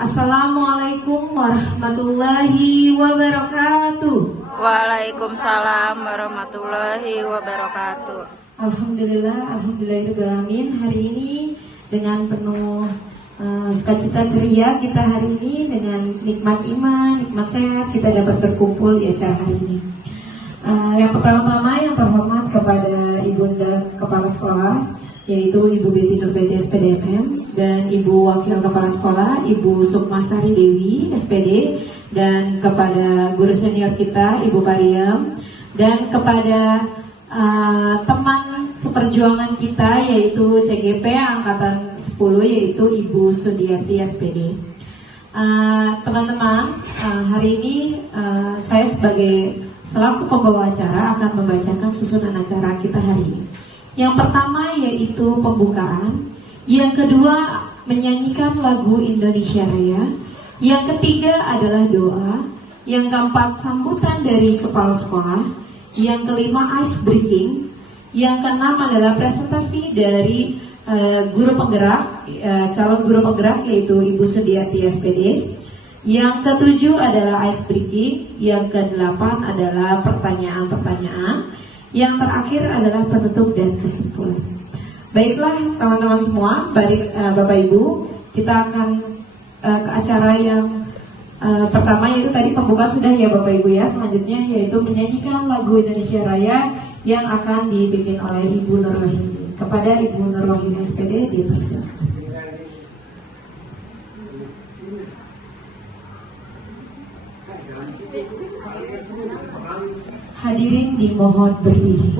Assalamualaikum warahmatullahi wabarakatuh. Waalaikumsalam warahmatullahi wabarakatuh. Alhamdulillahirrahmanirrahim. Hari ini dengan penuh sukacita ceria kita hari ini dengan nikmat iman, nikmat sehat kita dapat berkumpul di acara hari ini. Yang pertama-tama yang terhormat kepada Ibunda Kepala Sekolah, yaitu Ibu Betty Nurbeti SPDMM, dan Ibu Wakil Kepala Sekolah Ibu Sukmasari Dewi SPD, dan kepada guru senior kita Ibu Pariem, dan kepada teman seperjuangan kita yaitu CGP Angkatan 10 yaitu Ibu Sudiarti SPD. Teman-teman, hari ini saya sebagai selaku pembawa acara akan membacakan susunan acara kita hari ini. Yang pertama yaitu pembukaan, yang kedua menyanyikan lagu Indonesia Raya, yang ketiga adalah doa, yang keempat sambutan dari kepala sekolah, yang kelima ice breaking, yang keenam adalah presentasi dari guru penggerak, calon guru penggerak yaitu Ibu Sudiarti SPD. Yang ketujuh adalah ice breaking, yang kedelapan adalah pertanyaan-pertanyaan, yang terakhir adalah penutup dan kesimpulan. Baiklah teman-teman semua, Bapak Ibu, kita akan ke acara yang pertama yaitu tadi pembukaan sudah ya Bapak Ibu ya. Selanjutnya yaitu menyanyikan lagu Indonesia Raya yang akan dipimpin oleh Ibu Nurwahini. Kepada Ibu Nurwahini SPD dipersilakan. Hadirin dimohon berdiri.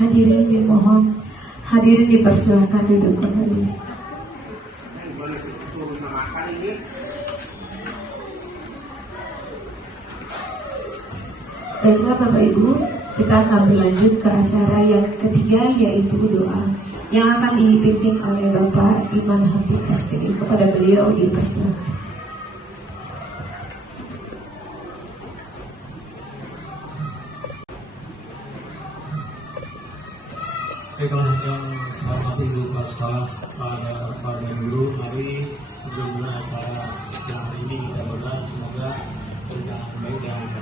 Hadirin dimohon, hadirin dipersilakan duduk kembali. Baiklah Bapak Ibu, kita akan berlanjut ke acara yang ketiga yaitu doa yang akan dipimpin oleh Bapak Iman Hatip SPD. Kepada beliau dipersilakan. Baiklah yang saya hormati Ibu Kepala Sekolah, pada dulu, mari sebelum acara siang hari ini kita berdoa semoga berjalan baik dan lancar.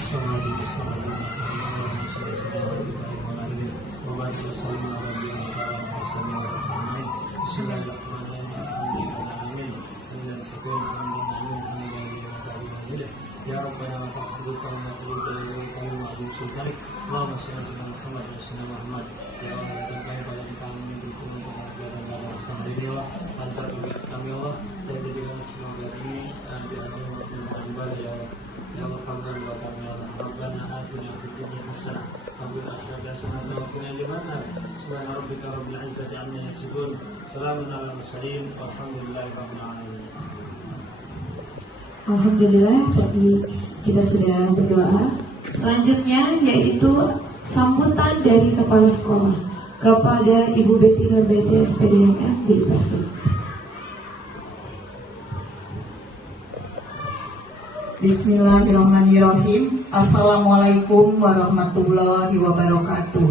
Bismillahirrahmanirrahim. Ya Rabbana la taqabbal minna kalimah sultanik. Allahumma shalli ala Muhammad wa sallim Muhammad. Ya Allah, dan kami pada di kami dukung untuk kegiatan pada sehari ini Allah, antar kegiatan kami Allah, dan jadikan semoga ini di antara ibadah ya Allah. Ya Allah, kabulkan doa kami ya Allah. Rabbana atina fid dunya hasanah wa fil akhirati hasanah wa qina adzabannar. Subhana rabbika rabbil izzati amma yasifun. Salamun alal mursalin walhamdulillahi rabbil alamin. Alhamdulillah, tadi kita sudah berdoa. Selanjutnya yaitu sambutan dari kepala sekolah kepada Ibu Betty Nurbeti SPDMM di Persib. Bismillahirrahmanirrahim. Assalamualaikum warahmatullahi wabarakatuh.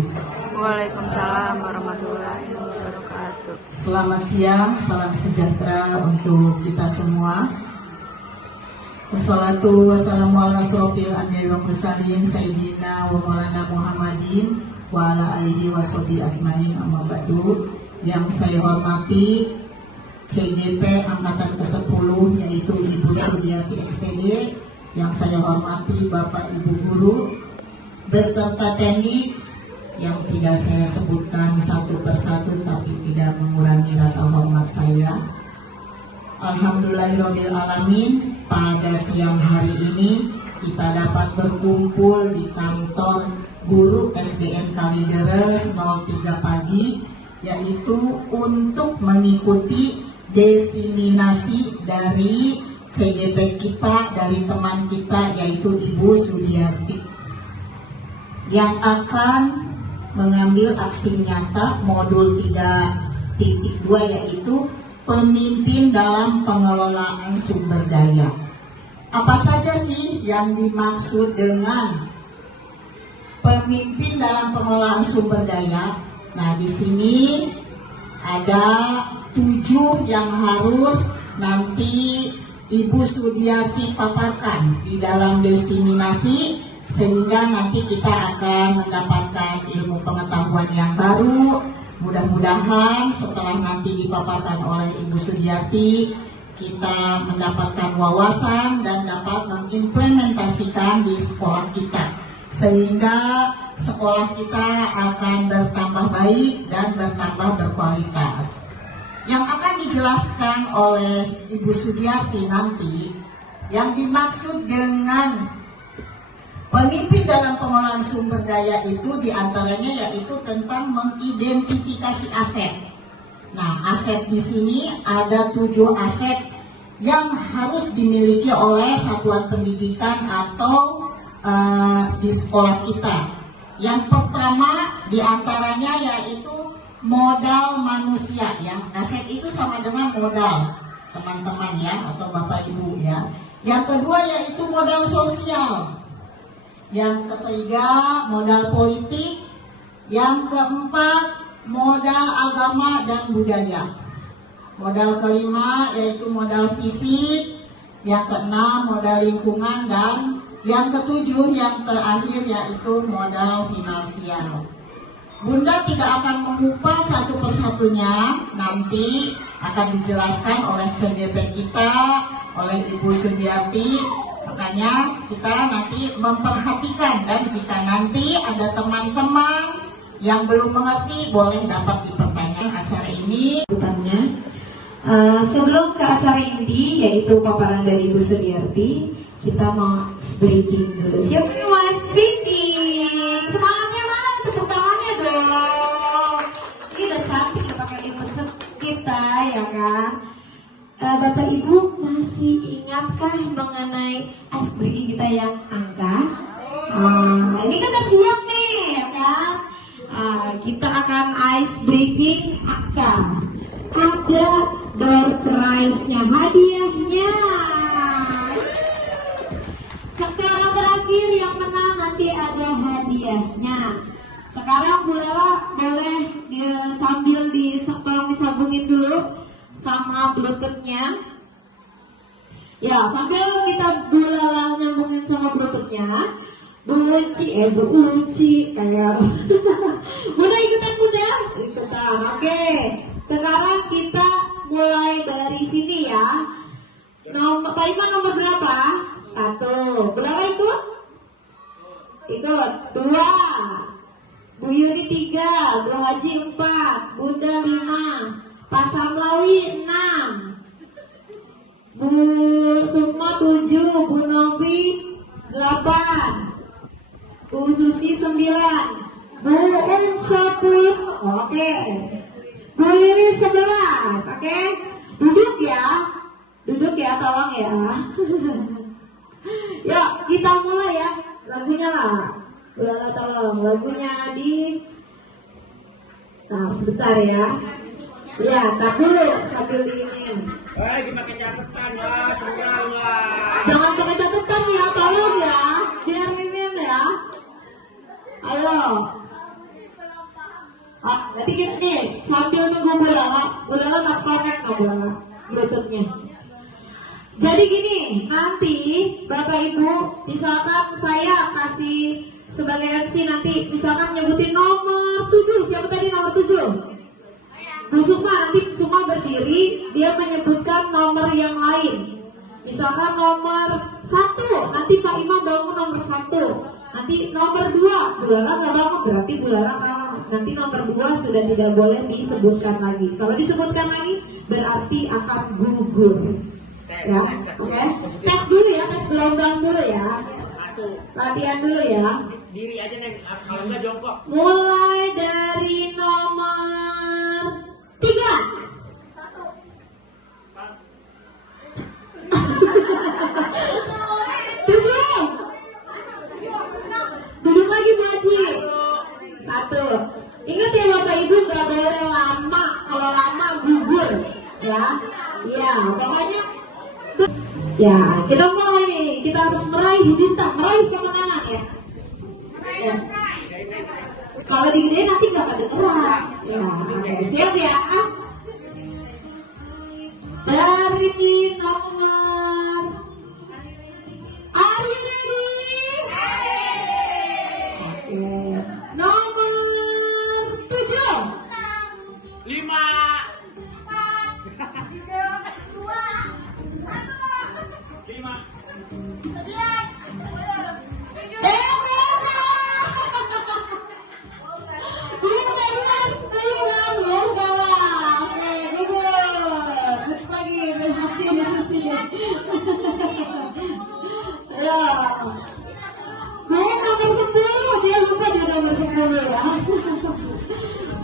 Waalaikumsalam warahmatullahi wabarakatuh. Selamat siang, salam sejahtera untuk kita semua. Wassalatu wassalamu ala asrofil anbiya'i wal mursalin sayyidina wa maulana Muhammadin wa ala alihi wa sahbihi ajmain, amma ba'du. Yang saya hormati CGP Angkatan ke-10 yaitu Ibu Sudiati SPD, yang saya hormati Bapak Ibu Guru beserta teknik yang tidak saya sebutkan satu persatu tapi tidak mengurangi rasa hormat saya. Alhamdulillahirabbil alamin, pada siang hari ini kita dapat berkumpul di kantor guru SDN Kalideres 03 pagi, yaitu untuk mengikuti diseminasi dari CGP kita, dari teman kita yaitu Ibu Sudiarti, yang akan mengambil aksi nyata modul 3.2 yaitu pemimpin dalam pengelolaan sumber daya. Apa saja sih yang dimaksud dengan pemimpin dalam pengelolaan sumber daya? Nah, di sini ada 7 yang harus nanti Ibu Sudiarti paparkan di dalam diseminasi, sehingga nanti kita akan mendapatkan ilmu pengetahuan yang baru. Mudah-mudahan setelah nanti dipaparkan oleh Ibu Sudiarti, kita mendapatkan wawasan dan dapat mengimplementasikan di sekolah kita, sehingga sekolah kita akan bertambah baik dan bertambah berkualitas. Yang akan dijelaskan oleh Ibu Sudiarti nanti, yang dimaksud dengan pemimpin dalam pengelolaan sumber daya itu diantaranya yaitu tentang mengidentifikasi aset. Nah, aset di sini ada 7 aset yang harus dimiliki oleh satuan pendidikan atau di sekolah kita. Yang pertama diantaranya yaitu modal manusia ya. Aset itu sama dengan modal, teman-teman ya, atau Bapak Ibu ya. Yang kedua yaitu modal sosial. Yang ketiga modal politik. Yang keempat modal agama dan budaya. Modal kelima yaitu modal fisik. Yang keenam modal lingkungan, dan yang ketujuh yang terakhir yaitu modal finansial. Bunda tidak akan mengupas satu persatunya, nanti akan dijelaskan oleh CGP kita, oleh Ibu Sudiarti. Makanya kita nanti memperhatikan, dan jika nanti ada teman-teman yang belum mengerti boleh dapat dipertanyakan acara ini. Sebelum ke acara inti yaitu paparan dari Ibu Sudiarti, kita mau breaking dulu. Siapa yang mau breaking? Semangatnya mana? Tepuk tangannya dong. Ini udah cantik udah pakai lipstick kita ya kan. Bapak Ibu masih ingatkah mengenai ice breaking kita yang angka? Ini kita siap nih ya kan. Kita akan ice breaking angka. Ada door prize-nya, hadiahnya. Sekarang terakhir yang menang nanti ada hadiahnya. Sekarang Bu Lela boleh sambil disambungin dulu sama bluetooth-nya. Ya, sambil kita Bu Lela nyambungin sama bluetooth-nya, Bu Uci kayak Bunda ikutan. Oke. Sekarang kita mulai dari sini ya. Pak Iman nomor berapa? 1. 3, Bro Haji 4, Bunda 5, Pak Samlawi 6, Bu Sukma 7, Bu Novi 8, Bu Susi 9, Bu Un 10, oke. Bu Lili 11, oke. Duduk ya, tolong ya. Yuk, kita mulai ya. Lagunya lah. Udah tolong, lagunya di. Nah, sebentar ya. Ya, tak dulu sambil diinin. Dipakai catatan ya, tinggal ya. Jangan pakai catatan ya, tolong ya. Biar mimin ya. Ayo. Nanti kita nih sambil nunggu Bulala nak connect no Bulala Bluetoothnya. Jadi gini, nanti Bapak Ibu, misalkan saya kasih sebagai MC nanti, misalkan nyebutin nomor 7, siapa tadi nomor 7? Bu Sukma, nanti Sukma berdiri, dia menyebutkan nomor yang lain. Misalkan nomor 1, nanti Pak Imam bangun nomor 1. Nanti nomor 2, Bulala nggak bangun, berarti Bulala kalah. Nanti nomor 2 sudah tidak boleh disebutkan lagi. Kalau disebutkan lagi, berarti akan gugur. Ya, oke? Tes dulu ya, tes gelombang dulu ya. Latihan dulu ya. Diri aja neng, kalau nggak jongkok. Mulai dari nomor 3. Duduk lagi Bu Haji. 1. Ingat ya Bapak Ibu, nggak boleh lama. Kalau lama gugur, ya. Iya, pokoknya. Ya, kita mulai nih. Kita harus meraih bintang, meraih kemenangan ya. Ya. Kalau digedein nanti nggak kedengeran. Ya, oke. Siap ya. Dari nomor. Are you ready? Oke. Nomor 7. 5.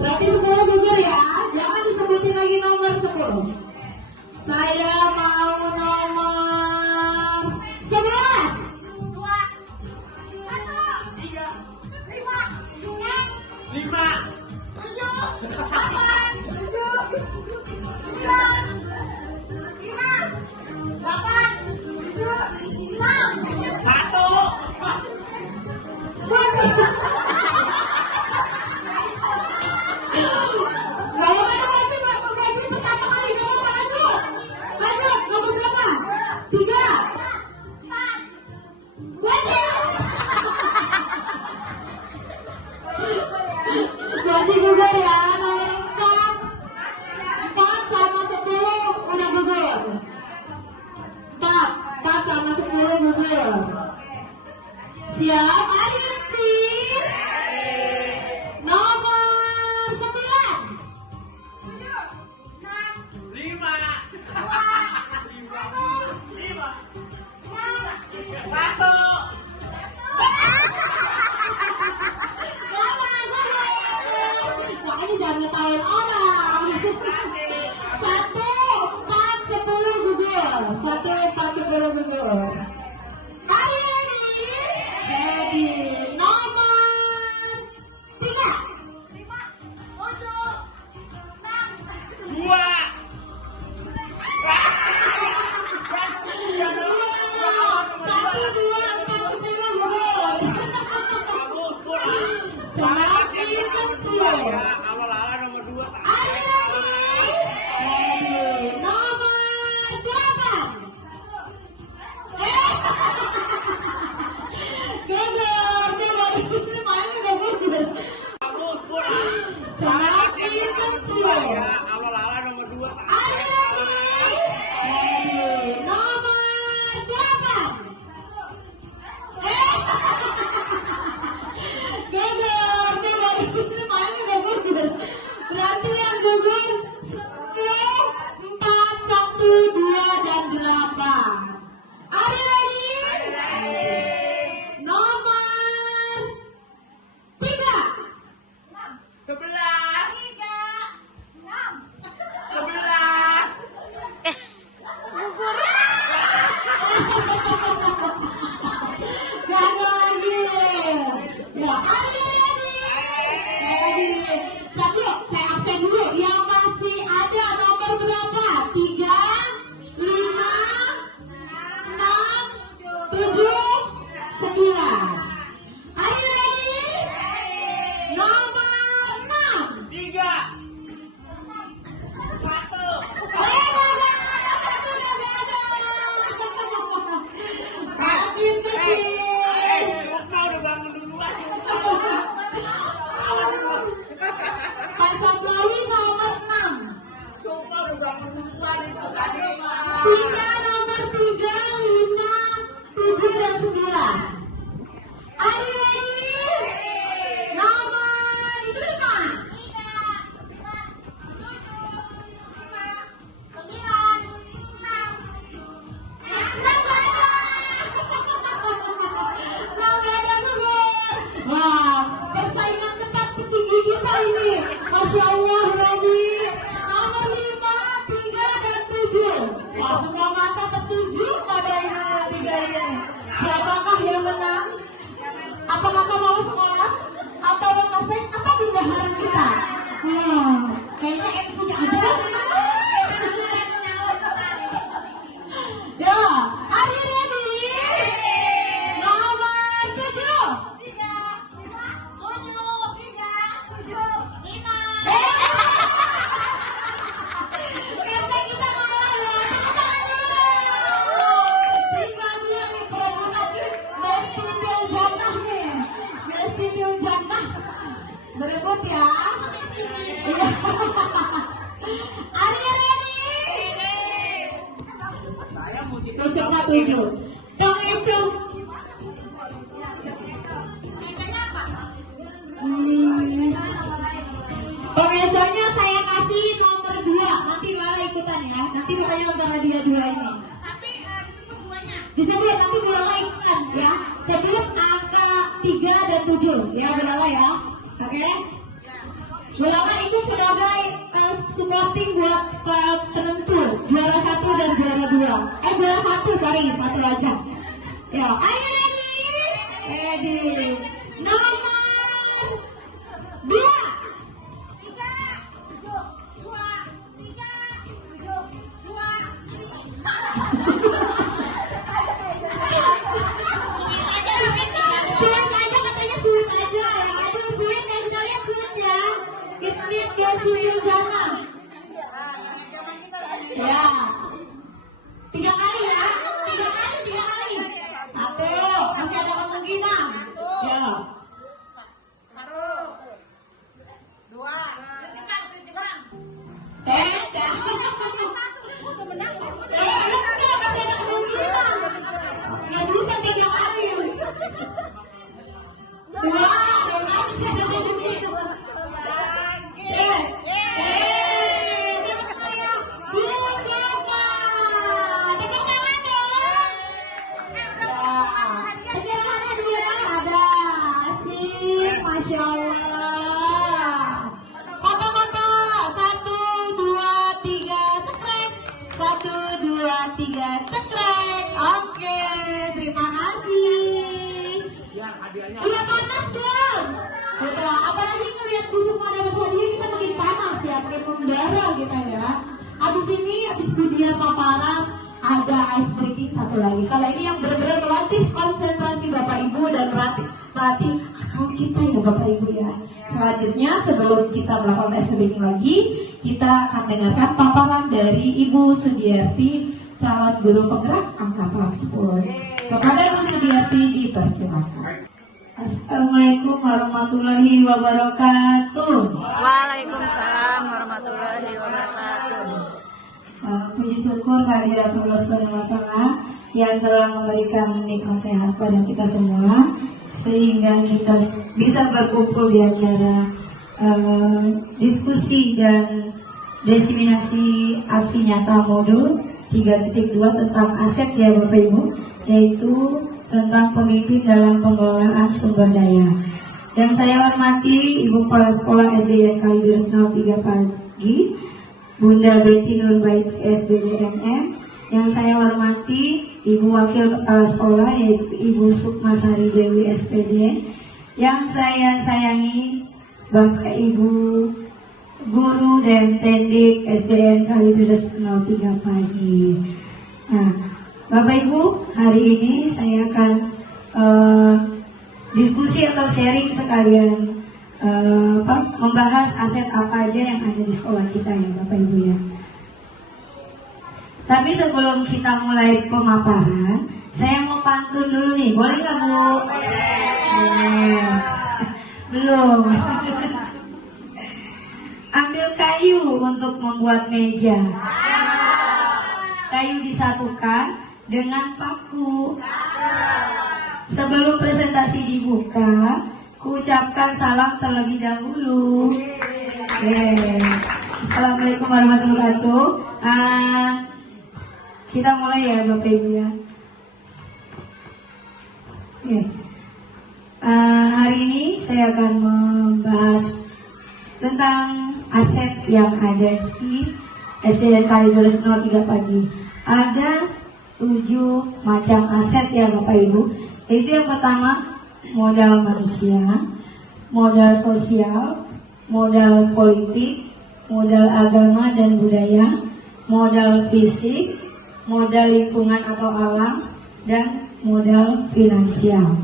Berarti 10 gugur ya. Jangan disebutin lagi nomor 10. Saya mau nomor 11. 5. 1. Gugur. Gak ada lagi. Ya, ayo ready. Tapi saya absen dulu. Yang masih ada nomor berapa? 3, 5, 6, 7, 9. Are you ready? Nomor 6. 3. Makin kecil. Lupa udah bangun duluan. Pak Sabawi nomor 6. Lupa udah bangun duluan itu tadi. Sisa nomor 3, 5, 7, dan 9. Are you ready? Nomor 5. Wah, persaingan ketat petinggi kita ini. Masya Allah, Robi. Nomor 5, 3, dan 7. Wah, semua mata tertuju pada ini 3 ini. Siapakah yang menang? Apakah kamu mau sekolah? Atau mengasih? Atau bendahara kita? Kayaknya MC-nya aja lah menang. Ya, are you ready? Nomor 7. MC kita kalah ya. Tepuk tangan dulu. 3-2 nih perebutan nih. Besti Tim Jannah nih. Besti Tim Jannah. Berebut ya. Iya. Are you ready? Musiknya 7. Dong Eco. Pengeconya saya kasih nomor 2. Nanti Lala ikutan ya. Nanti makanya antara dia 2 ini. Disebut nanti Bu Lala ikutan ya. Sebut angka 3 dan 7 ya Bu Lala ya. Oke? Bu Lala ikut sebagai supporting buat penentu juara 1 dan juara 2. Juara 1 sorry, 1 aja. Ya, are you ready? Ready. Nomor 2. Sulit aja katanya, sulit aja ya. Aduh, sulit ya, kita lihat sulit ya. Kita lihat guys video Jannah. Ya. 3 kali ya. 3 kali. 1. Masih ada kemungkinan. Ya. 2. Masih ada kemungkinan. Nggak bisa 3 kali. 2. Masih ada kemungkinan. Dapat saya. Siapa? Tepuk tangan dong. Penyerahannya dulu ya. Ada. Asik. Masya Allah. Foto-foto. 1, 2, 3. Cekrek. 1, 2, 3. Cekrek. Oke. Terima kasih. Ya, hadiahnya. Udah panas belum? Udah, apalagi ngeliat busuk pada hadiah kita makin panas ya, makin membara kita ya. Abis ini, abis dunia paparan, ada ice breaking satu lagi. Kalau ini yang benar-benar melatih konsentrasi Bapak Ibu dan melatih akal kita ya Bapak Ibu ya. Selanjutnya sebelum kita melakukan ice breaking lagi, kita akan dengarkan paparan dari Ibu Sudiarti, calon guru penggerak angkatan 10. Kepada Ibu Sudiarti dipersilakan. Assalamualaikum warahmatullahi wabarakatuh. Waalaikumsalam warahmatullahi wabarakatuh. Puji syukur kehadirat Allah SWT yang telah memberikan nikmat sehat pada kita semua, sehingga kita bisa berkumpul di acara diskusi dan diseminasi aksi nyata modul 3.2 tentang aset ya Bapak Ibu, yaitu tentang pemimpin dalam pengelolaan sumber daya. Yang saya hormati Ibu Kepala Sekolah SDN Kalideres 03 Pagi, Bunda Betty Nurbaik SBDMM. Yang saya hormati Ibu Wakil Kepala Sekolah yaitu Ibu Sukmasari Dewi SPD. Yang saya sayangi Bapak Ibu Guru dan Tendik SDN Kalideres 03 Pagi. Nah, Bapak Ibu, hari ini saya akan diskusi atau sharing sekalian membahas aset apa aja yang ada di sekolah kita ya Bapak Ibu ya. Tapi sebelum kita mulai pemaparan, saya mau pantun dulu nih, boleh nggak Bu? Boleh. Belum. Ambil kayu untuk membuat meja. Kayu disatukan dengan paku. Sebelum presentasi dibuka, kuucapkan salam terlebih dahulu. Assalamualaikum warahmatullahi wabarakatuh. Kita mulai ya Bapak Ibu ya. Hari ini saya akan membahas tentang aset yang ada di SDN Kalideres 03 Pagi. Ada 7 macam aset ya Bapak Ibu. Itu yang pertama modal manusia, modal sosial, modal politik, modal agama dan budaya, modal fisik, modal lingkungan atau alam, dan modal finansial.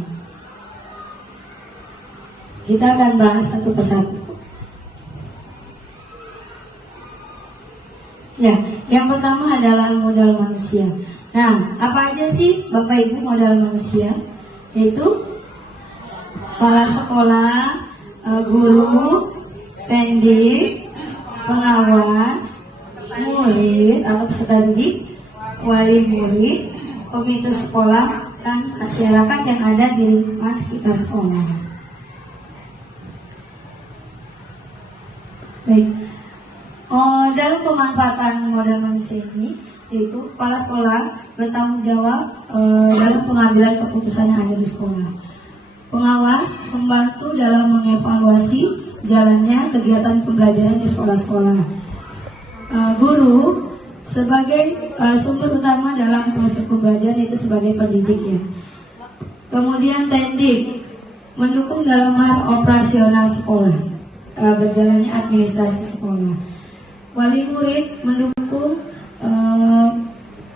Kita akan bahas satu persatu. Ya, yang pertama adalah modal manusia. Nah, apa aja sih Bapak Ibu modal manusia? Yaitu kepala sekolah, guru, tendik, pengawas, murid atau peserta didik, wali murid, komite sekolah, dan masyarakat yang ada di lingkungan sekitar sekolah. Baik. Dalam pemanfaatan modal manusia ini, yaitu kepala sekolah bertanggung jawab dalam pengambilan keputusan yang ada di sekolah. Pengawas membantu dalam mengevaluasi jalannya kegiatan pembelajaran di sekolah-sekolah. Guru sebagai sumber utama dalam proses pembelajaran, itu sebagai pendidik ya. Kemudian tendik mendukung dalam hal operasional sekolah, berjalannya administrasi sekolah. Wali murid mendukung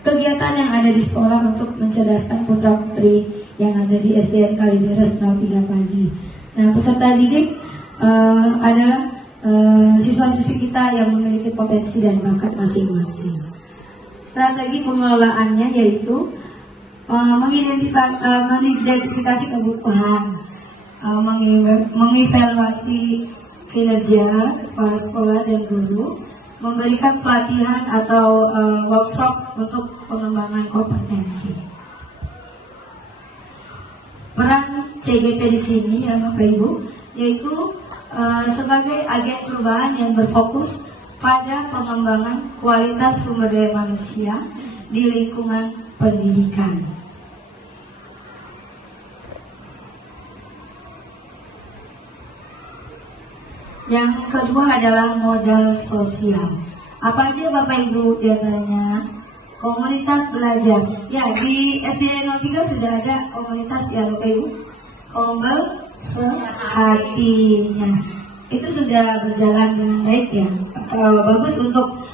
kegiatan yang ada di sekolah untuk mencerdaskan putra putri yang ada di SDN Kalideres 03 Pagi. Nah, peserta didik adalah siswa-siswi kita yang memiliki potensi dan bakat masing-masing. Strategi pengelolaannya yaitu mengidentifikasi kebutuhan, mengevaluasi kinerja kepala sekolah dan guru, memberikan pelatihan atau workshop untuk pengembangan kompetensi. Peran CGP di sini ya Bapak Ibu, yaitu sebagai agen perubahan yang berfokus pada pengembangan kualitas sumber daya manusia di lingkungan pendidikan. Yang kedua adalah modal sosial. Apa aja Bapak Ibu diantaranya? Komunitas belajar. Ya, di SDN 03 sudah ada komunitas ya Bapak Ibu. Kombel sehatinya. Itu sudah berjalan dengan baik ya. Bagus untuk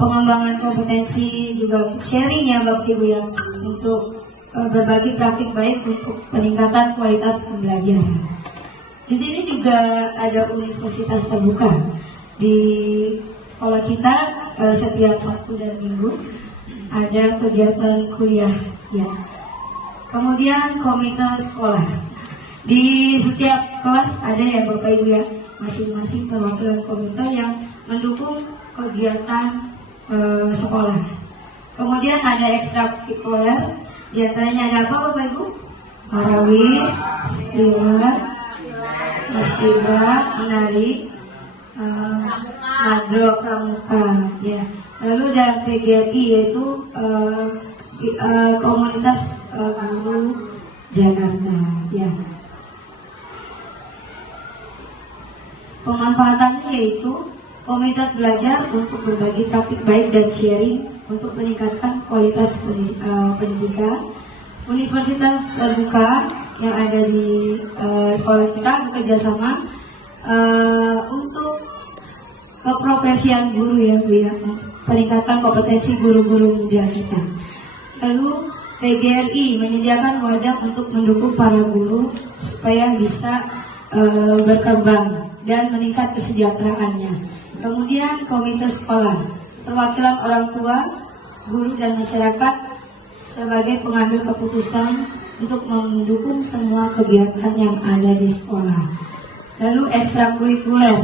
pengembangan kompetensi, juga untuk sharing ya Bapak Ibu ya. Untuk berbagi praktik baik untuk peningkatan kualitas pembelajaran. Di sini juga ada universitas terbuka di sekolah kita. Setiap Sabtu dan Minggu ada kegiatan kuliah ya. Kemudian komite sekolah di setiap kelas ada ya Bapak Ibu ya, masing-masing perwakilan komite yang mendukung kegiatan sekolah. Kemudian ada ekstrakurikuler, diantaranya ada apa Bapak Ibu? Marawis, stilat, paskibra, menari, adro pramuka, ya. Lalu ada PGRI yaitu komunitas guru Jakarta, ya. Pemanfaatannya yaitu komunitas belajar untuk berbagi praktik baik dan sharing untuk meningkatkan kualitas pendidikan. Universitas terbuka yang ada di sekolah kita bekerja sama untuk keprofesian guru ya Bu ya, untuk peningkatan kompetensi guru-guru muda kita. Lalu PGRI menyediakan wadah untuk mendukung para guru supaya bisa berkembang dan meningkat kesejahteraannya. Kemudian komite sekolah, perwakilan orang tua, guru dan masyarakat sebagai pengambil keputusan untuk mendukung semua kegiatan yang ada di sekolah. Lalu ekstrakurikuler,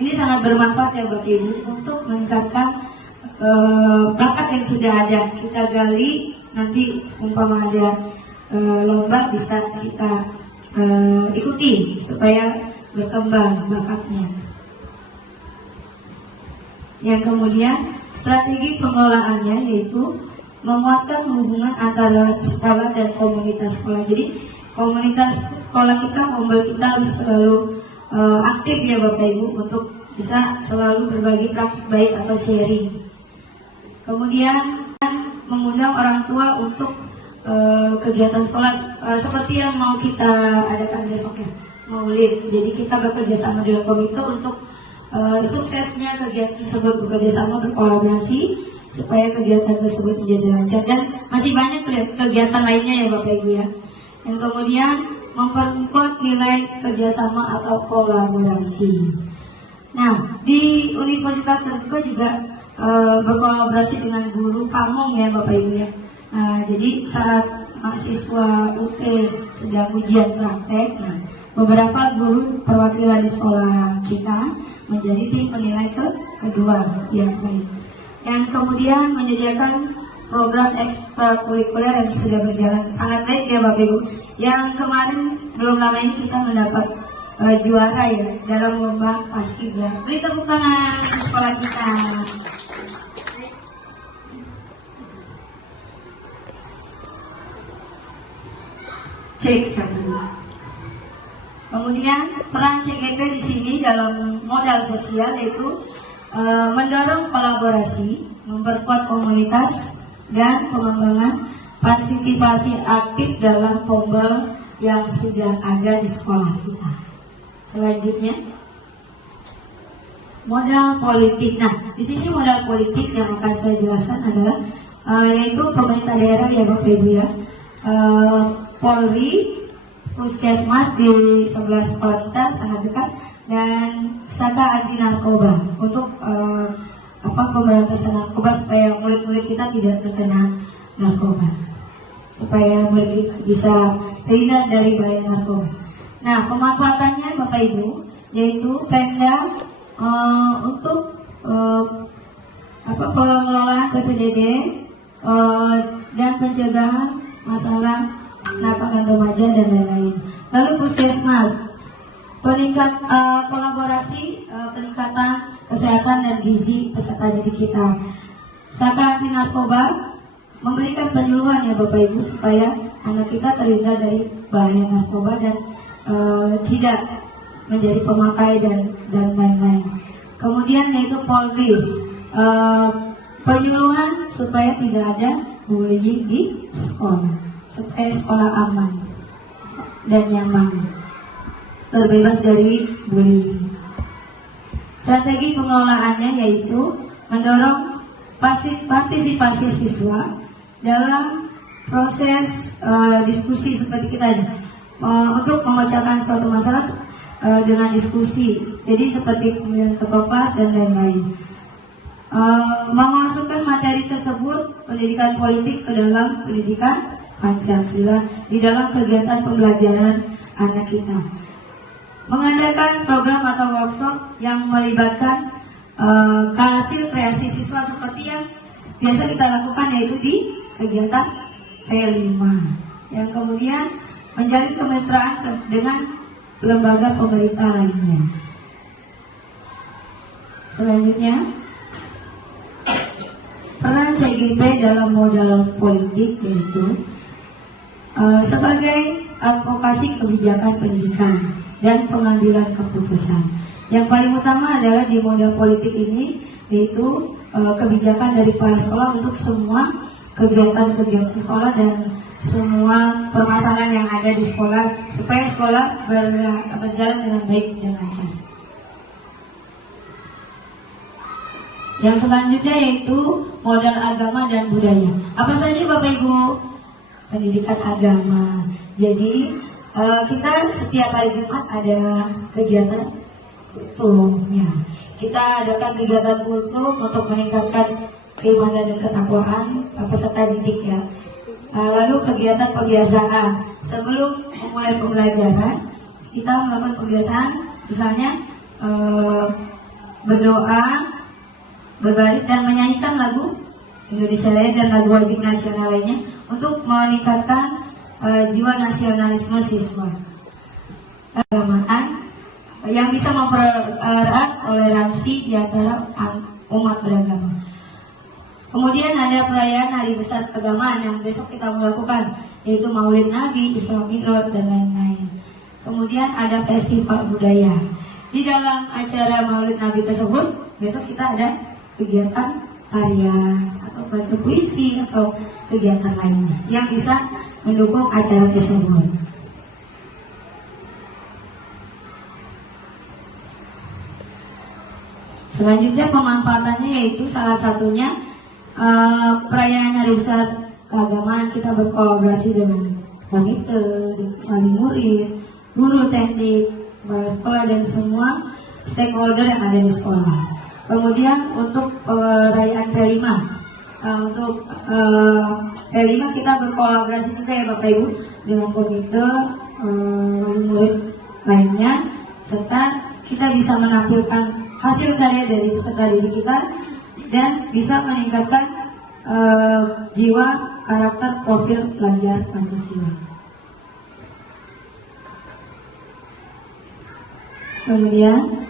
ini sangat bermanfaat ya Bapak Ibu untuk meningkatkan bakat yang sudah ada. Kita gali, nanti umpama ada lomba bisa kita ikuti supaya berkembang bakatnya. Yang kemudian strategi pengelolaannya yaitu menguatkan hubungan antara sekolah dan komunitas sekolah. Jadi komunitas sekolah kita, komunitas kita harus selalu aktif ya Bapak Ibu untuk bisa selalu berbagi praktik baik atau sharing. Kemudian mengundang orang tua untuk kegiatan sekolah seperti yang mau kita adakan besok ya, Maulid. Jadi kita bekerja sama dengan komite untuk suksesnya kegiatan tersebut, bekerja sama berkolaborasi supaya kegiatan tersebut menjadi lancar, dan masih banyak kegiatan lainnya ya Bapak Ibu ya. Yang kemudian memperkuat nilai kerjasama atau kolaborasi. Nah, di Universitas Terbuka juga berkolaborasi dengan guru pamong ya Bapak Ibu ya. Jadi saat mahasiswa UT sedang ujian praktek, nah beberapa guru perwakilan di sekolah kita menjadi tim penilai kedua ya baik. Yang kemudian menyediakan program ekstrakurikuler yang sudah berjalan sangat baik ya Bapak Ibu. Yang kemarin belum lama ini kita mendapat juara ya dalam lomba paskibra. Beri tepuk tangan untuk sekolah kita. Cek satu. Kemudian peran CGP di sini dalam modal sosial yaitu mendorong kolaborasi, memperkuat komunitas, dan pengembangan partisipasi aktif dalam pombal yang sudah ada di sekolah kita. Selanjutnya, modal politik. Nah, di sini modal politik yang akan saya jelaskan adalah yaitu pemerintah daerah ya Bapak Ibu ya, Polri, Puskesmas di sebelah sekolah kita sangat dekat, dan Saka Anti Narkoba untuk pemberantasan narkoba supaya murid-murid kita tidak terkena narkoba, supaya murid kita bisa terhindar dari bahaya narkoba. Nah, pemanfaatannya Bapak Ibu yaitu Pemda untuk pengelolaan PPDB dan pencegahan masalah nakal dan remaja dan lain-lain. Lalu Puskesmas kolaborasi peningkatan kesehatan dan gizi peserta didik kita. Saka Anti Narkoba memberikan penyuluhan ya Bapak Ibu supaya anak kita terhindar dari bahaya narkoba dan tidak menjadi pemakai dan lain-lain. Kemudian yaitu Polri, penyuluhan supaya tidak ada bullying di sekolah, supaya sekolah aman dan nyaman, terbebas dari bullying. Strategi pengelolaannya yaitu mendorong partisipasi siswa dalam proses diskusi seperti kita ini, untuk memecahkan suatu masalah dengan diskusi. Jadi seperti pemilihan ketua kelas dan lain-lain. Memasukkan materi tersebut pendidikan politik ke dalam pendidikan Pancasila di dalam kegiatan pembelajaran anak kita. Mengadakan program atau workshop yang melibatkan hasil kreasi siswa seperti yang biasa kita lakukan yaitu di kegiatan P5. Yang kemudian menjalin kemitraan dengan lembaga pemerintah lainnya. Selanjutnya, peran CGP dalam modal politik yaitu sebagai advokasi kebijakan pendidikan dan pengambilan keputusan. Yang paling utama adalah di modal politik ini, yaitu kebijakan dari kepala sekolah untuk semua kegiatan-kegiatan sekolah dan semua permasalahan yang ada di sekolah supaya sekolah berjalan dengan baik dan lancar. Yang selanjutnya yaitu modal agama dan budaya. Apa saja Bapak Ibu? Pendidikan agama. Jadi kita setiap hari Jumat ada kegiatan kultumnya. Kita adakan kegiatan kultum untuk meningkatkan keimanan dan ketakwaan peserta didik ya. Lalu kegiatan pembiasaan. Sebelum memulai pembelajaran, kita melakukan pembiasaan, misalnya berdoa, berbaris dan menyanyikan lagu Indonesia Raya dan lagu wajib nasional lainnya untuk meningkatkan jiwa nasionalisme siswa. Keagamaan yang bisa mempererat toleransi di antara umat beragama. Kemudian ada perayaan hari besar keagamaan yang besok kita melakukan, yaitu Maulid Nabi, Isra Mi'raj dan lain-lain. Kemudian ada festival budaya. Di dalam acara Maulid Nabi tersebut, besok kita ada kegiatan tarian atau baca puisi atau kegiatan lainnya yang bisa mendukung acara tersebut. Selanjutnya pemanfaatannya yaitu salah satunya perayaan hari besar keagamaan, kita berkolaborasi dengan komite, wali murid, guru teknik, kepala sekolah dan semua stakeholder yang ada di sekolah. Kemudian untuk perayaan P5, untuk P5 kita berkolaborasi juga ya Bapak Ibu dengan komite, wali murid lainnya, serta kita bisa menampilkan hasil karya dari peserta didik kita dan bisa meningkatkan jiwa, karakter, profil pelajar Pancasila. Kemudian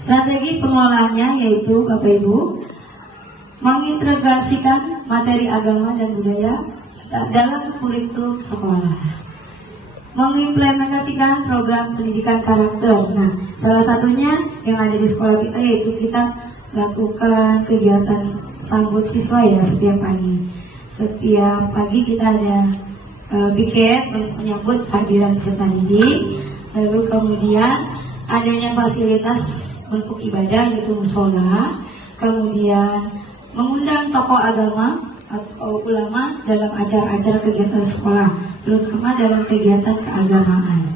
strategi pengelolaannya yaitu Bapak Ibu mengintegrasikan materi agama dan budaya dalam kurikulum sekolah, mengimplementasikan program pendidikan karakter. Nah, salah satunya yang ada di sekolah kita yaitu kita lakukan kegiatan sambut siswa ya setiap pagi. Setiap pagi kita ada piket untuk menyambut kehadiran peserta didik. Lalu kemudian adanya fasilitas untuk ibadah yaitu musola. Kemudian mengundang tokoh agama atau ulama dalam acara-acara kegiatan sekolah, terutama dalam kegiatan keagamaan.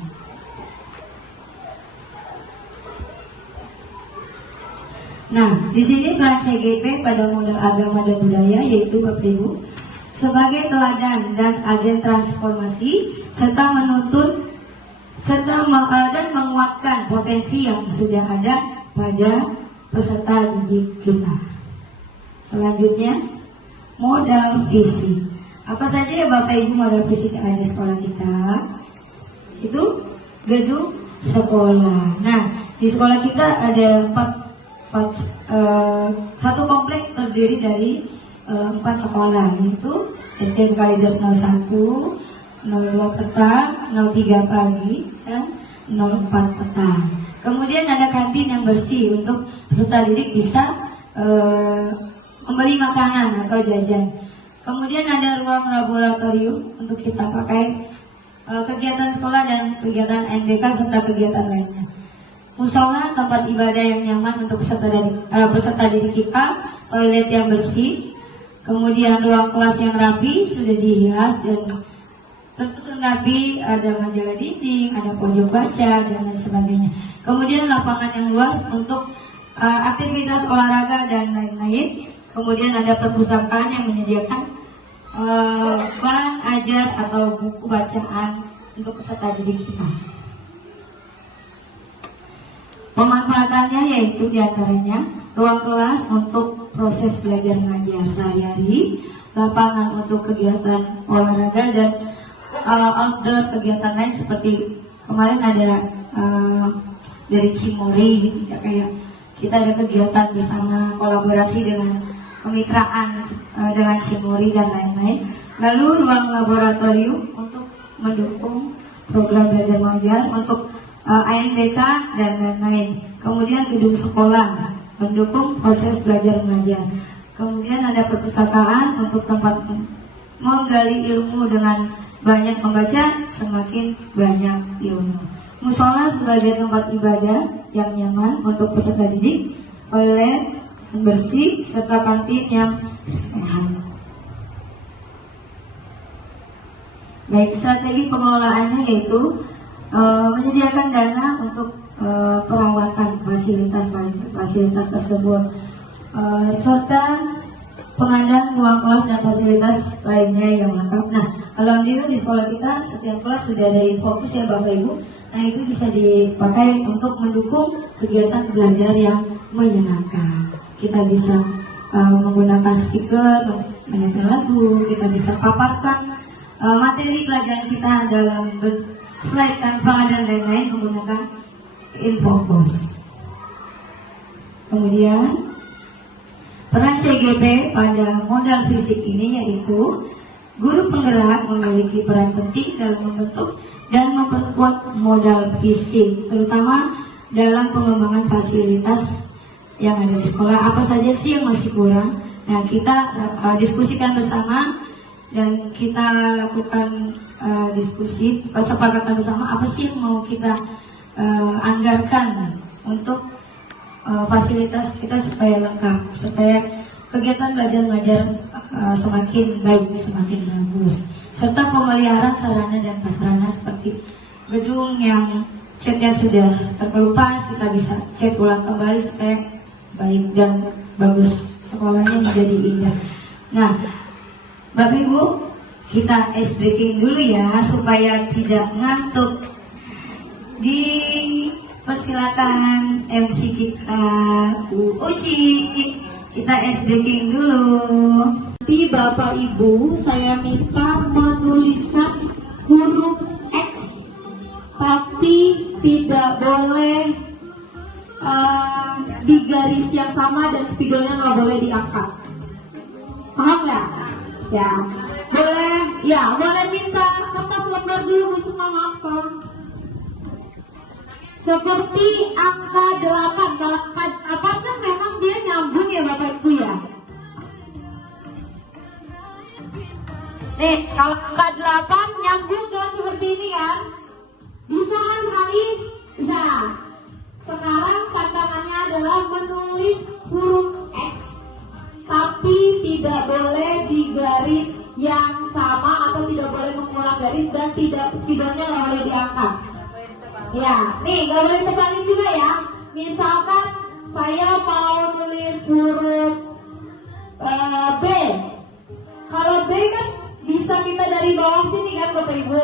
Nah, di sini peran CGP pada modal agama dan budaya yaitu Bapak Ibu sebagai teladan dan agen transformasi serta menuntun dan menguatkan potensi yang sudah ada pada peserta didik kita. Selanjutnya modal visi. Apa saja ya Bapak Ibu modal visi yang ada di sekolah kita? Itu gedung sekolah. Nah, di sekolah kita ada satu komplek terdiri dari 4 sekolah, yaitu SDN Kalideres 01, 02 petang, 03 pagi, dan 04 petang. Kemudian ada kantin yang bersih untuk peserta didik bisa membeli makanan atau jajan. Kemudian ada ruang laboratorium untuk kita pakai kegiatan sekolah dan kegiatan NBK serta kegiatan lainnya. Musola tempat ibadah yang nyaman untuk peserta didik kita, toilet yang bersih, kemudian ruang kelas yang rapi sudah dihias dan tersusun rapi, ada majalah dinding, ada pojok baca dan lain sebagainya. Kemudian lapangan yang luas untuk aktivitas olahraga dan lain-lain. Kemudian ada perpustakaan yang menyediakan bahan ajar atau buku bacaan untuk peserta didik kita. Pemanfaatannya yaitu diantaranya ruang kelas untuk proses belajar mengajar sehari-hari, lapangan untuk kegiatan olahraga dan outdoor kegiatan lain seperti kemarin ada dari Cimori gitu ya, kayak kita ada kegiatan bersama kolaborasi dengan kemitraan dengan Cimori dan lain-lain. Lalu ruang laboratorium untuk mendukung program belajar mengajar untuk ANBK dan lain-lain. Kemudian gedung sekolah mendukung proses belajar mengajar. Kemudian ada perpustakaan untuk tempat menggali ilmu. Dengan banyak membaca semakin banyak ilmu. Musola sebagai tempat ibadah yang nyaman untuk peserta didik, toilet yang bersih serta kantin yang sehat. Baik, strategi pengelolaannya yaitu menyediakan dana untuk perawatan fasilitas tersebut, serta pengadaan ruang kelas dan fasilitas lainnya yang lengkap. Nah, alhamdulillah di sekolah kita setiap kelas sudah ada infokus ya Bapak Ibu. Nah, itu bisa dipakai untuk mendukung kegiatan belajar yang menyenangkan. Kita bisa menggunakan speaker, menyetel lagu, kita bisa paparkan materi pelajaran kita dalam slide tanpa dan lain-lain menggunakan infokus. Kemudian peran CGP pada modal fisik ini yaitu guru penggerak memiliki peran penting dalam membentuk dan memperkuat modal fisik, terutama dalam pengembangan fasilitas yang ada di sekolah. Apa saja sih yang masih kurang? Nah, kita diskusikan bersama dan kita lakukan diskusi kesepakatan bersama apa sih yang mau kita anggarkan untuk fasilitas kita supaya lengkap, supaya kegiatan belajar mengajar semakin baik, semakin bagus, serta pemeliharaan sarana dan prasarana seperti gedung yang catnya sudah terkelupas, kita bisa cat ulang kembali supaya baik dan bagus, sekolahnya menjadi indah. Nah, Bapak Ibu, kita ice breaking dulu ya supaya tidak ngantuk. Dipersilakan MC kita Uci, kita ice breaking dulu. Nanti Bapak Ibu saya minta menuliskan huruf X, tapi tidak boleh di garis yang sama dan spidolnya nggak boleh diangkat. Paham nggak? Ya, boleh. Ya, boleh minta kertas lembar dulu Bu Sukma, maaf. Seperti angka 8, kalau apa kan memang dia nyambung ya Bapak Ibu ya. Nih, kalau angka 8 nyambung kan seperti ini kan? Bisa kan sekali? Bisa. Sekarang tantangannya adalah menulis huruf X, tapi tidak boleh di garis yang sama atau tidak boleh mengulang garis dan tidak spidolnya nggak boleh diangkat. Ya, nih nggak boleh terbalik juga ya. Misalkan saya mau nulis huruf B, kalau B kan bisa kita dari bawah sini kan Bapak Ibu.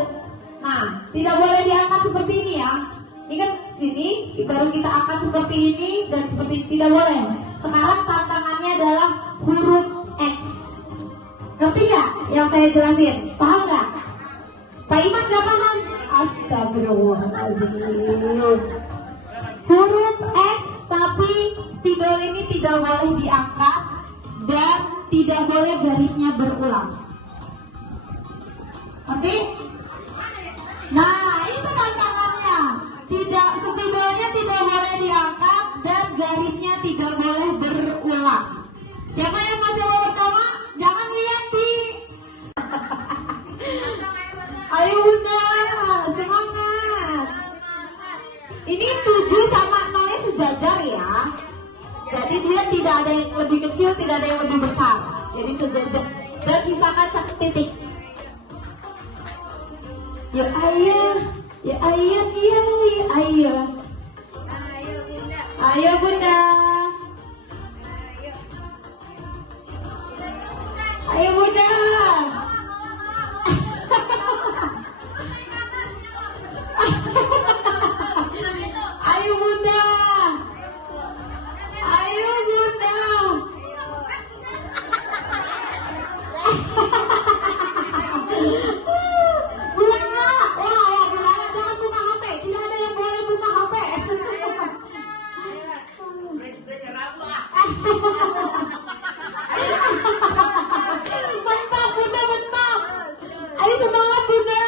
Nah, tidak boleh diangkat seperti ini ya. Ini kan sini, baru kita angkat seperti ini dan seperti ini, tidak boleh. Sekarang tantangannya adalah huruf X. Ngerti nggak yang saya jelasin? Paham nggak? Pak Iman nggak paham? Astagfirullahaladzim. Huruf X tapi spidol ini tidak boleh diangkat dan tidak boleh garisnya berulang. Ngerti? Nah, itu tantangannya. Tidak, spidolnya tidak boleh diangkat dan garisnya tidak boleh berulang. Siapa yang mau coba pertama? Jangan lihat di. Ayo Bunda, semangat. Ini 7 sama 0-nya sejajar ya. Jadi dia tidak ada yang lebih kecil, tidak ada yang lebih besar. Jadi sejajar. Dan sisakan 1 titik. Ya ayah, ya ayah, iya, ya ayah. Ayo Bunda. Ayo Bunda. Ayo Bunda. Ayo Bunda. Bunda. Wah, Bunda jangan buka HP. Tidak ada yang boleh buka HP. Mantap Bunda, mantap. Ayo semangat Bunda.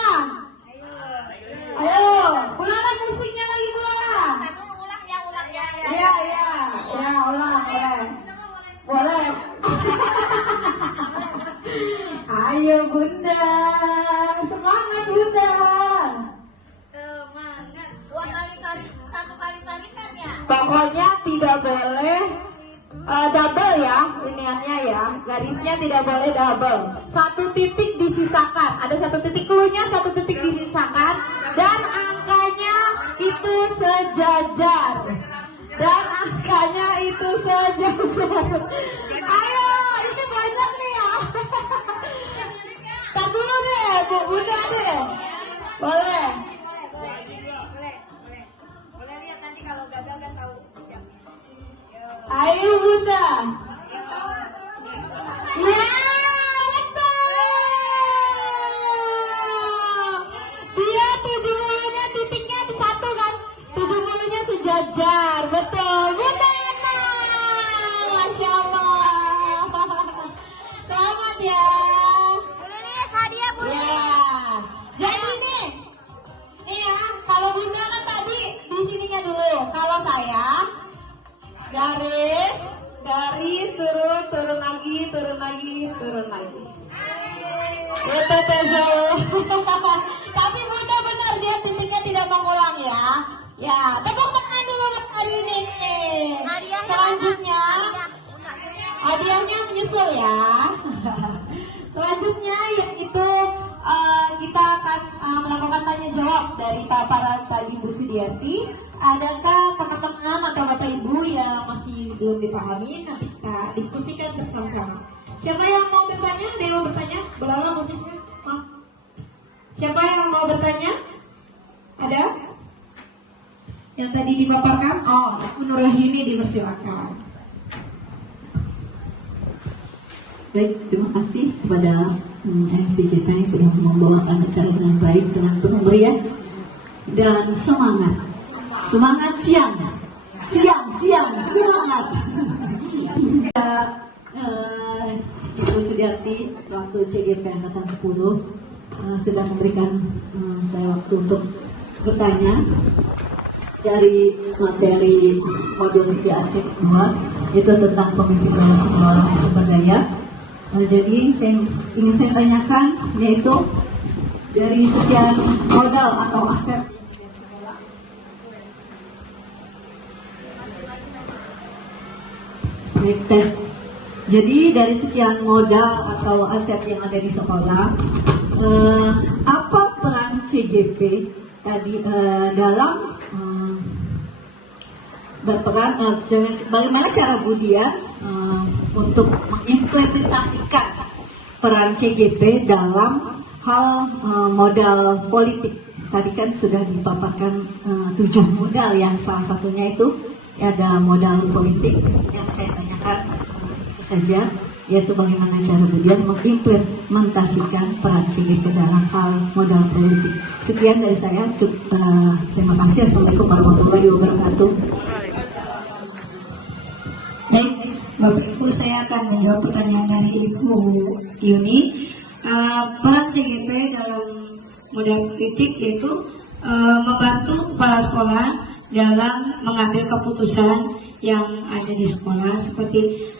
Ayo, Bunda musiknya lagi Boleh. Ayo Bunda, semangat Bunda. Semangat. 2 kali tarik, 1 kali tarikan ya. Pokoknya tidak boleh double ya, iniannya ya, garisnya tidak boleh double. 1 titik disisakan, ada 1 titik cluenya, 1 titik disisakan, dan angkanya itu sejajar. Ayo, ini banyak nih ya. Tak dulu deh, Bu Bunda deh. Boleh. Boleh lihat nanti kalau gagal kan tahu. Ayo Bunda. Ya, betul. Dia 7 mulunya titiknya di 1 kan? 7 mulunya sejajar, betul. Bunda menang. Masya Allah. Selamat ya. Boleh lihat hadiah Bu. Ya. Jadi nih ya, kalau Bunda kan tadi di sininya dulu. Kalau saya garis turun lagi. Itu jauh. Tapi Bunda benar dia titiknya tidak mengulang ya. Ya, tepuk tangan dulu buat hari ini. Hadiahnya Selanjutnya hadiahnya menyusul ya. Selanjutnya yaitu kita akan melakukan tanya jawab dari paparan tadi Bu Sudiarti. Adakah teman-teman atau Bapak Ibu yang masih belum dipahami? Nanti kita diskusikan bersama-sama. Siapa yang mau bertanya? Ada yang mau bertanya? Berapa musiknya? Siapa yang mau bertanya? Ada? Yang tadi dipaparkan? Oh, menurut ini dipersilakan. Baik, terima kasih kepada MC kita yang sudah membawakan acara dengan baik, dengan penuh meriah dan semangat. Semangat siang, semangat. Ibu Sudiarti selaku CGP Angkatan 10 sudah memberikan saya waktu untuk bertanya dari materi modul 3 itu tentang pemimpinan pengelolaan sumber daya. Jadi ingin saya tanyakan yaitu dari sekian modal atau aset tes. Jadi dari sekian modal atau aset yang ada di sekolah, apa peran CGP tadi dalam berperan dengan bagaimana cara Bu Dian untuk mengimplementasikan peran CGP dalam hal modal politik. Tadi kan sudah dipaparkan 7 modal, yang salah satunya itu ada modal politik. Yang saya tanyakan itu saja, yaitu bagaimana cara Bu Dian mengimplementasikan peran CGP dalam hal modal politik. Sekian dari saya. Terima kasih. Assalamualaikum warahmatullahi wabarakatuh. Baik, Bapak Ibu, saya akan menjawab pertanyaan dari Ibu Yuni. Peran CGP dalam modal politik yaitu membantu kepala sekolah dalam mengambil keputusan yang ada di sekolah. Seperti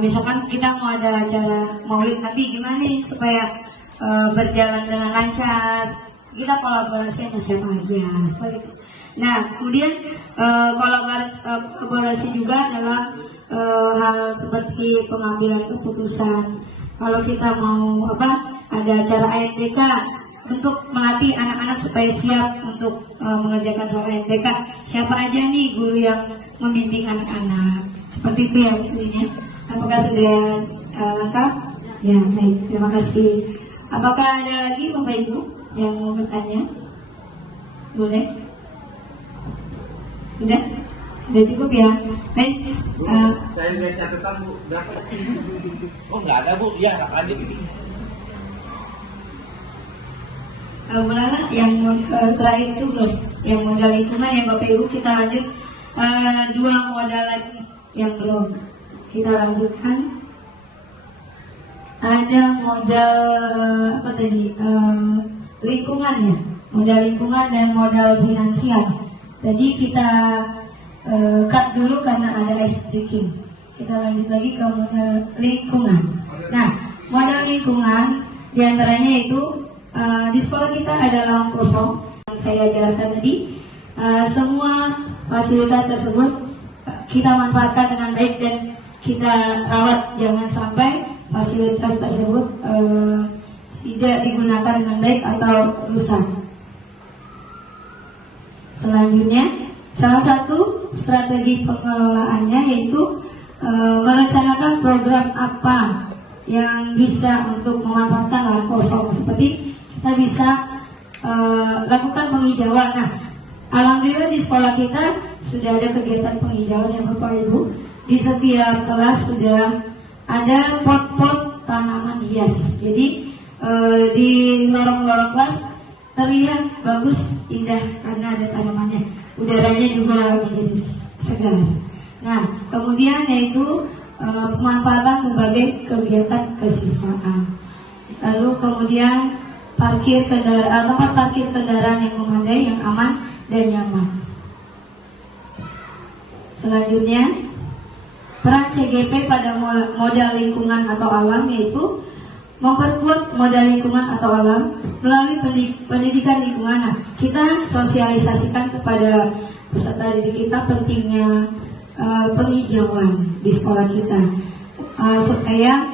misalkan kita mau ada acara maulid Nabi, gimana nih supaya berjalan dengan lancar, kita kolaborasi sama siapa aja, seperti itu. Nah, kemudian kolaborasi juga dalam hal seperti pengambilan keputusan. Kalau kita mau ada acara ANBK untuk melatih anak-anak supaya siap untuk mengerjakan soal ANBK, siapa aja nih guru yang membimbing anak-anak, seperti itu ya Bu Yuni. Apakah sudah lengkap? Ya, baik, terima kasih. Apakah ada lagi Bapak Ibu yang mau bertanya? Boleh? Sudah? Sudah cukup ya? Baik. Saya lihat catatan Bu, berapa? Oh nggak ada Bu, ya anak adik. Mulana yang terakhir itu belum, yang modal lingkungan yang Bapak Ibu kita lanjut 2 modal lagi yang belum kita lanjutkan. Ada modal apa tadi, lingkungan ya, modal lingkungan dan modal finansial. Tadi kita cut dulu karena ada ice breaking. kita lanjut lagi ke modal lingkungan. Nah, modal lingkungan diantaranya itu di sekolah kita ada ruang kosong yang saya jelaskan tadi. Semua fasilitas tersebut kita manfaatkan dengan baik dan kita rawat, jangan sampai fasilitas tersebut tidak digunakan dengan baik atau rusak. Selanjutnya, salah satu strategi pengelolaannya yaitu merencanakan program apa yang bisa untuk memanfaatkan lahan kosong. Seperti kita bisa lakukan penghijauan. Nah, alhamdulillah di sekolah kita sudah ada kegiatan penghijauan ya Bapak Ibu. Di setiap kelas sudah ada pot-pot tanaman hias. Jadi di lorong-lorong kelas terlihat bagus, indah karena ada tanamannya. Udaranya juga menjadi segar. Nah, kemudian yaitu pemanfaatan berbagai kegiatan kesiswaan. Lalu kemudian tempat parkir kendaraan yang memadai, yang aman dan nyaman. Selanjutnya, peran CGP pada modal lingkungan atau alam yaitu memperkuat modal lingkungan atau alam melalui pendidikan lingkungan. Nah, kita sosialisasikan kepada peserta didik kita pentingnya penghijauan di sekolah kita supaya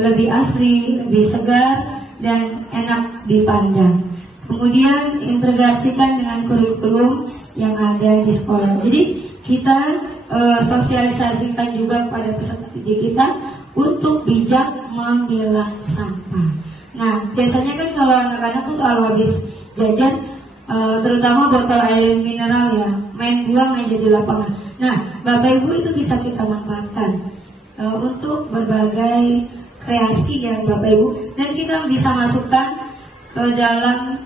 lebih asri, lebih segar dan enak dipandang. Kemudian integrasikan dengan kurikulum yang ada di sekolah. Jadi kita sosialisasikan juga kepada peserta didik kita untuk bijak memilah sampah. Nah, biasanya kan kalau anak-anak tuh kalau habis jajan, terutama botol air mineral ya, main buang aja di lapangan. Nah, Bapak Ibu itu bisa kita manfaatkan untuk berbagai kreasi ya Bapak Ibu, dan kita bisa masukkan ke dalam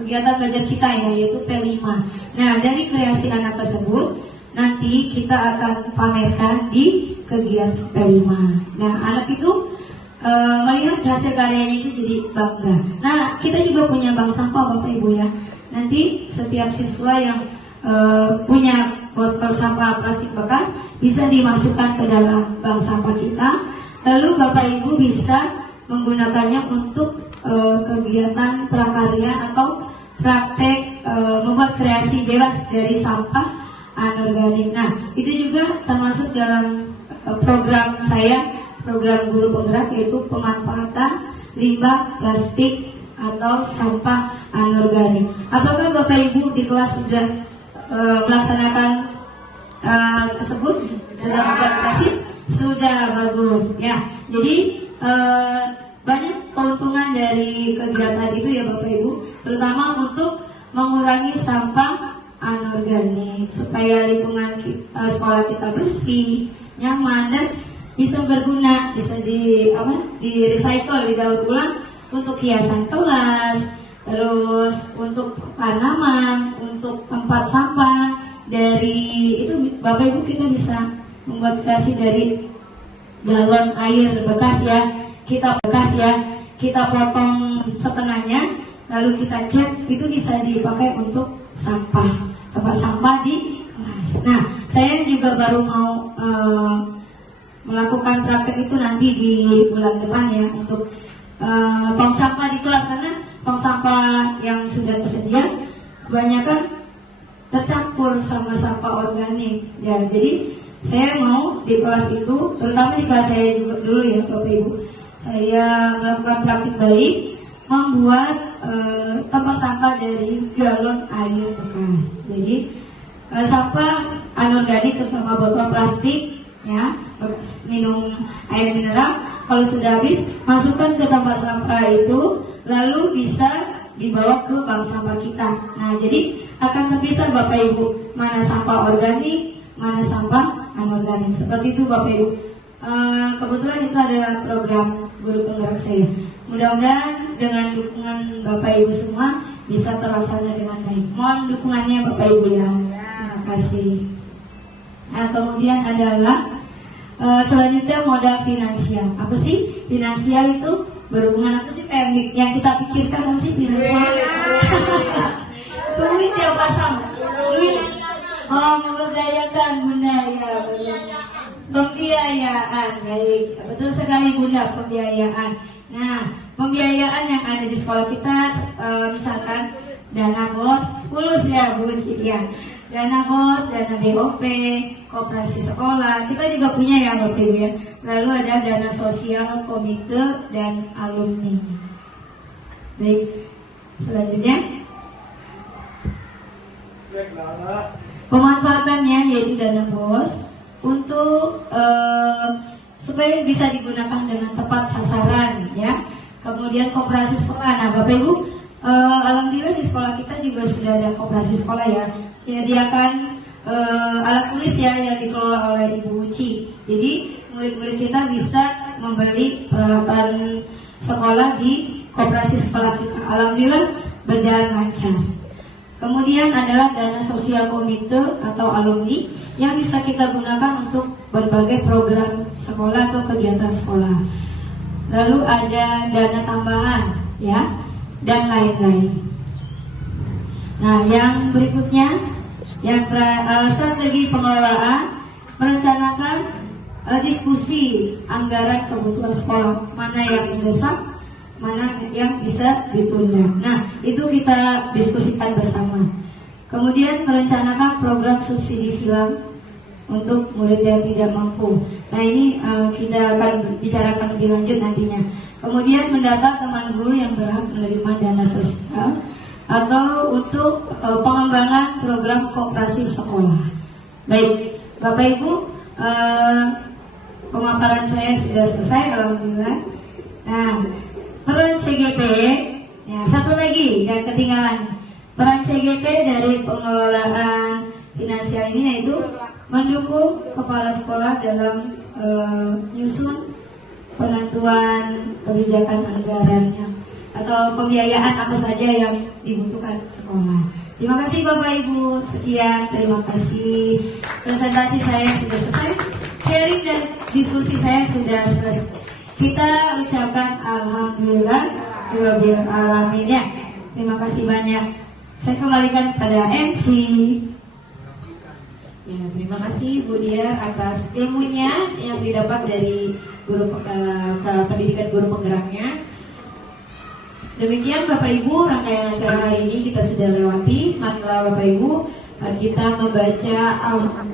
kegiatan belajar kita ya, yaitu P5. Nah, dari kreasi anak tersebut nanti kita akan pamerkan di kegiatan P5. Nah, anak itu melihat hasil karyanya itu jadi bangga. Nah, kita juga punya bank sampah Bapak Ibu ya. Nanti setiap siswa yang punya botol sampah plastik bekas bisa dimasukkan ke dalam bank sampah kita. Lalu Bapak Ibu bisa menggunakannya untuk kegiatan prakarya atau praktek membuat kreasi bebas dari sampah anorganik. Nah, itu juga termasuk dalam program saya, program guru penggerak, yaitu pemanfaatan limbah plastik atau sampah anorganik. Apakah Bapak Ibu di kelas sudah melaksanakan tersebut? Sudah membuat kreasi? Sudah, bagus ya. Jadi banyak keuntungan dari kegiatan itu ya Bapak Ibu, terutama untuk mengurangi sampah anorganik supaya lingkungan sekolah kita bersih, nyaman dan bisa berguna, bisa di recycle, didaur ulang untuk hiasan kelas, terus untuk tanaman, untuk tempat sampah. Dari itu Bapak Ibu kita bisa membuat kreasi dari galon air bekas ya, kita potong setengahnya, lalu kita cat, itu bisa dipakai untuk sampah, tempat sampah di kelas. Nah, saya juga baru mau melakukan praktek itu nanti di bulan depan ya, untuk tong sampah di kelas, karena tong sampah yang sudah tersedia kebanyakan tercampur sama sampah organik ya. Jadi saya mau di kelas itu, terutama di kelas saya juga dulu ya Bapak Ibu, saya melakukan praktik balik membuat tempat sampah dari galon air bekas. Jadi sampah anorganik terutama botol plastik ya, bekas minum air mineral, kalau sudah habis masukkan ke tempat sampah itu, lalu bisa dibawa ke bank sampah kita. Nah, jadi akan terpisah Bapak Ibu, mana sampah organik, mana sampah anorganik. Seperti itu Bapak Ibu. Kebetulan itu adalah program guru penggerak saya. Mudah-mudahan dengan dukungan Bapak Ibu semua bisa terlaksana dengan baik. Mohon dukungannya Bapak Ibu ya. Terima kasih. Nah, kemudian adalah selanjutnya modal finansial. Apa sih finansial itu? Berhubungan apa sih kayak yang kita pikirkan apa sih finansial? Duit ya pasang. Duit. Oh, memberdayakan, benar ya. Pembiayaan, baik, betul sekali Bunda, pembiayaan. Nah, pembiayaan yang ada di sekolah kita, misalkan dana BOS, fulus ya Bu ya, dana BOS, dana BOP, koperasi sekolah, kita juga punya ya Bapak Ibu ya. Lalu ada dana sosial, komite, dan alumni. Baik, selanjutnya pemanfaatannya yaitu dana BOS untuk supaya bisa digunakan dengan tepat sasaran ya. Kemudian koperasi sekolah. Nah Bapak Ibu, alhamdulillah di sekolah kita juga sudah ada koperasi sekolah ya. Menyediakan alat tulis ya yang dikelola oleh Ibu Uci. Jadi murid-murid kita bisa membeli peralatan sekolah di koperasi sekolah kita. Alhamdulillah berjalan lancar. Kemudian adalah dana sosial komite atau alumni yang bisa kita gunakan untuk berbagai program sekolah atau kegiatan sekolah. Lalu ada dana tambahan ya dan lain-lain. Nah, yang berikutnya yang strategi pengelolaan merencanakan diskusi anggaran kebutuhan sekolah, mana yang mendesak, mana yang bisa ditunda. Nah, itu kita diskusikan bersama. Kemudian merencanakan program subsidi silang untuk murid yang tidak mampu. Nah, ini kita akan bicarakan lebih lanjut nantinya. Kemudian mendata teman guru yang berhak menerima dana sosial atau untuk pengembangan program koperasi sekolah. Baik, Bapak Ibu, pemaparan saya sudah selesai, alhamdulillah. Nah, peran CGP, ya, satu lagi yang ketinggalan. Peran CGP dari pengelolaan finansial ini yaitu mendukung kepala sekolah dalam nyusun penentuan kebijakan anggarannya atau pembiayaan apa saja yang dibutuhkan sekolah. Terima kasih Bapak Ibu, sekian, terima kasih. Presentasi saya sudah selesai, sharing dan diskusi saya sudah selesai. Kita ucapkan alhamdulillah rabbil alamin ya. Terima kasih banyak. Saya kembalikan pada MC. Ya, terima kasih Bu Diar atas ilmunya yang didapat dari guru pendidikan guru penggeraknya. Demikian Bapak Ibu, rangkaian acara hari ini kita sudah lewati. Marilah Bapak Ibu, kita membaca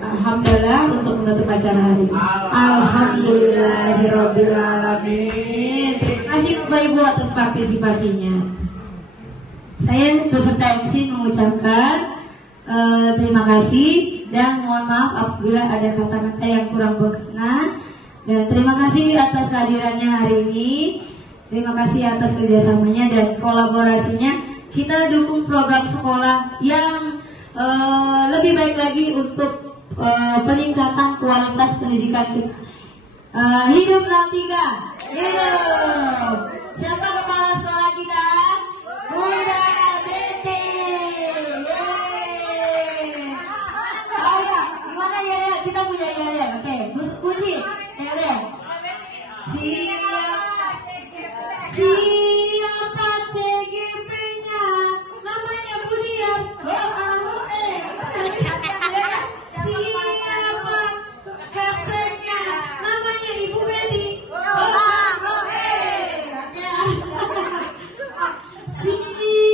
alhamdulillah untuk menutup acara hari ini. Alhamdulillahirabbil alamin. Terima kasih Bapak Ibu atas partisipasinya. Saya beserta MC mengucapkan terima kasih dan mohon maaf apabila ada kata-kata yang kurang berkenan. Dan terima kasih atas kehadirannya hari ini. Terima kasih atas kerjasamanya dan kolaborasinya. Kita dukung program sekolah yang lebih baik lagi untuk peningkatan kualitas pendidikan kita. Hidup Lantiga, hidup. Siapa kepala sekolah kita? Bunda Betty. Oh ya, gimana ya? Kita punya ya. Oke, kunci. Ya. Siapa CGP-nya? Namanya Budiar. Siapa kapseknya? Namanya Ibu Betty.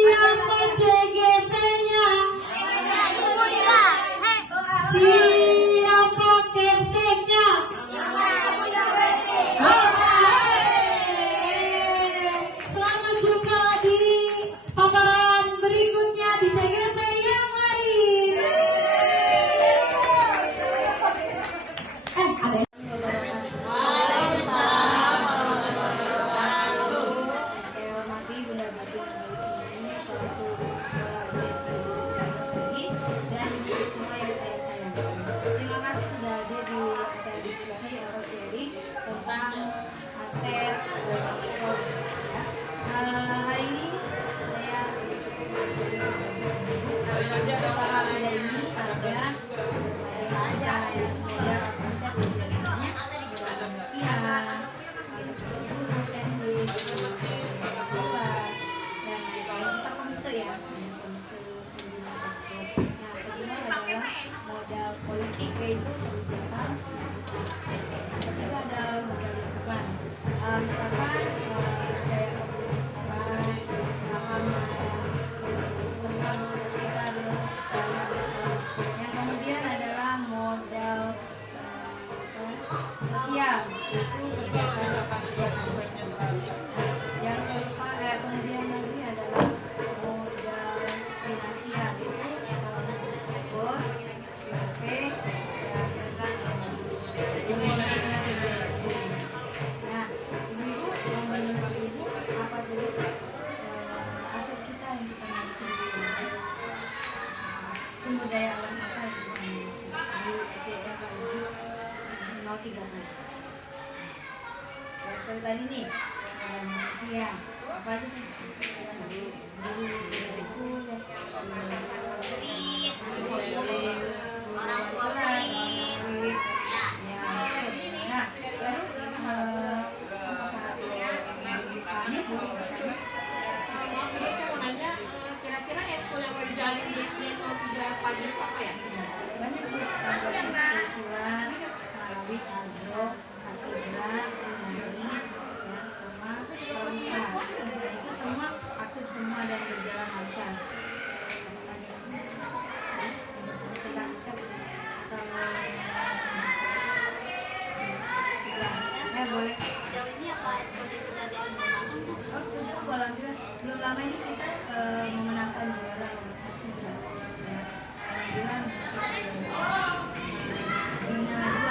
Siapa CGP-nya? Ibu Dila. Siapa kapseknya? Selamat jumpa di paparan berikutnya di TGP yang lain. Ada saya hormati Bunda Betty ini suatu dan ibu semua yang saya sayangi. Terima kasih sudah hadir di acara diskusi atau sharing tentang aset sekolah. Hari ini saya sedikit sharing soal ada ini ada acara modal aset kegiatannya dalam siang, seperti guru, teknik, sekolah dan lain-lain serta komite ya, ada komite pembinaan ekspor. Nah, ini adalah modal politik yaitu kebijakan misalkan daya kebutuhan makanan terus tempat sekitar yang kemudian adalah modal sosial itu kegiatan kegiatan yang kemudian lagi adalah modal finansial itu bos BP dan rekan dimulai dengan investasi. Nah, ibu-ibu menurut ibu apa saja sih aset kita yang kita miliki di sini? Sumber daya alam apa yang kita miliki di SDM Kampus 03 ya, seperti tadi nih ada manusia apa aja nih orang tua murid. Nah, lalu ini boleh misalnya Saya mau nanya, kira-kira ekskul yang mau dijalin di SDM 03 pagi itu apa ya? banyak tuh silat, tarawih, sadro, paskibra, nari, dan sama pramuka. Nah, itu semua aktif semua dan berjalan lancar. Kita accept atau boleh. Sejauh ini apa ekskulnya sudah dilakukan? Oh sudah, alhamdulillah. Belum lama ini kita memenangkan juara paskibra. Ya, alhamdulillah Bina 2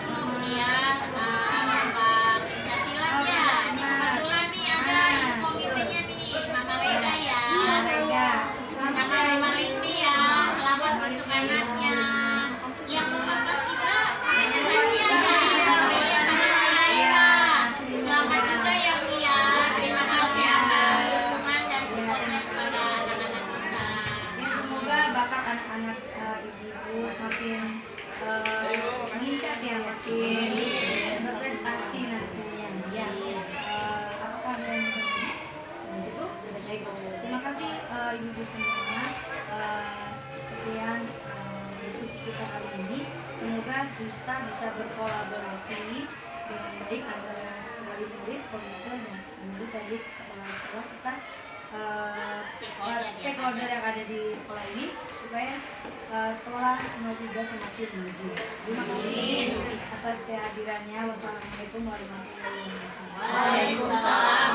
Kemudian Mbak Pancasilat ya. Ini kebetulan nih ada ini komitenya nih, Mama Rega ya. Rega Sama Mama Limpi ya. Selamat untuk anaknya. Yang Bapak Paskibra, ini lagi ya. Selamat juga ya Bu ya. Terima kasih atas dukungan dan supportnya kepada anak-anak kita. ya, semoga bakat anak-anak ibu-ibu makin meningkat ya, makin berprestasi nantinya ya. Apakah yang itu baik. Terima kasih ibu-ibu semua. Sekian diskusi kita kali ini. Semoga kita bisa berkolaborasi dengan baik antara murid-murid, komite dan guru tadi kepala sekolah serta stakeholder yang ada di sekolah ini supaya sekolah 03 semakin maju. Terima kasih atas kehadirannya. Wassalamualaikum warahmatullahi wabarakatuh. Waalaikumsalam